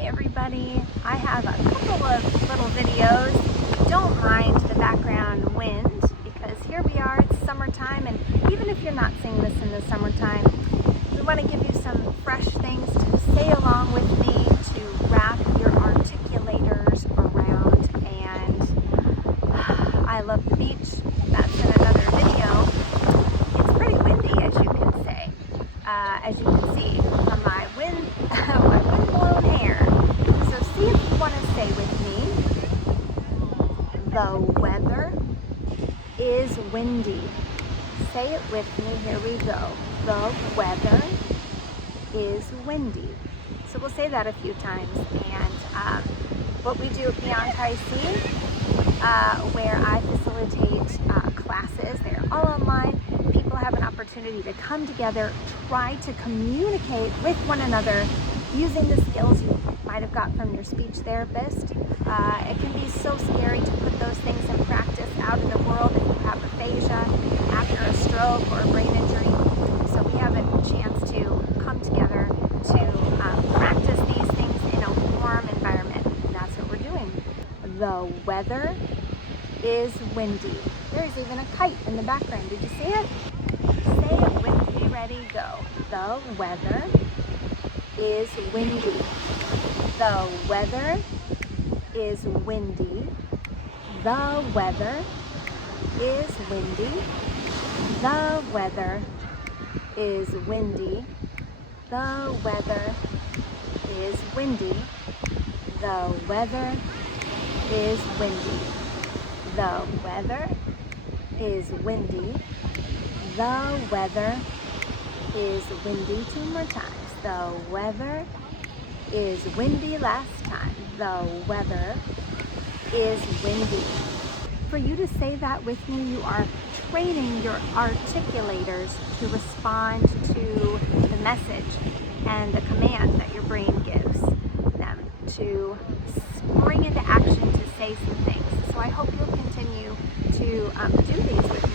everybody. I have a couple of little videos. Don't mind the background wind because here we are, it's summertime, and even if you're not seeing this in the summertime, we want to give you some fresh things to say along with me to wrap your articulators around. And I love the beach. That's in another video. It's pretty windy, as you can say, as you can see from my wind-blown hair. So see if you want to say with me, the weather is windy. Say it with me, here we go. The weather is windy. So we'll say that a few times. And what we do at Beyond Pisces, where I facilitate classes, they're all online. People have an opportunity to come together, try to communicate with one another using the skills you might have got from your speech therapist. It can be so scary to put those things in practice out in the world if you have aphasia after a stroke or a brain injury. So we have a chance to come together to practice these things in a warm environment. And that's what we're doing. The weather is windy. There's even a kite in the background. Did you see it? Say it with me. Ready, go. The weather is windy. The weather is windy. The weather is windy. The weather is windy. The weather is windy. The weather is windy. The weather is windy. The weather is windy. Two more times. The weather is windy last time. The weather is windy. For you to say that with me, you are training your articulators to respond to the message and the command that your brain gives them to spring into action to say some things. So I hope you'll continue to do these with me.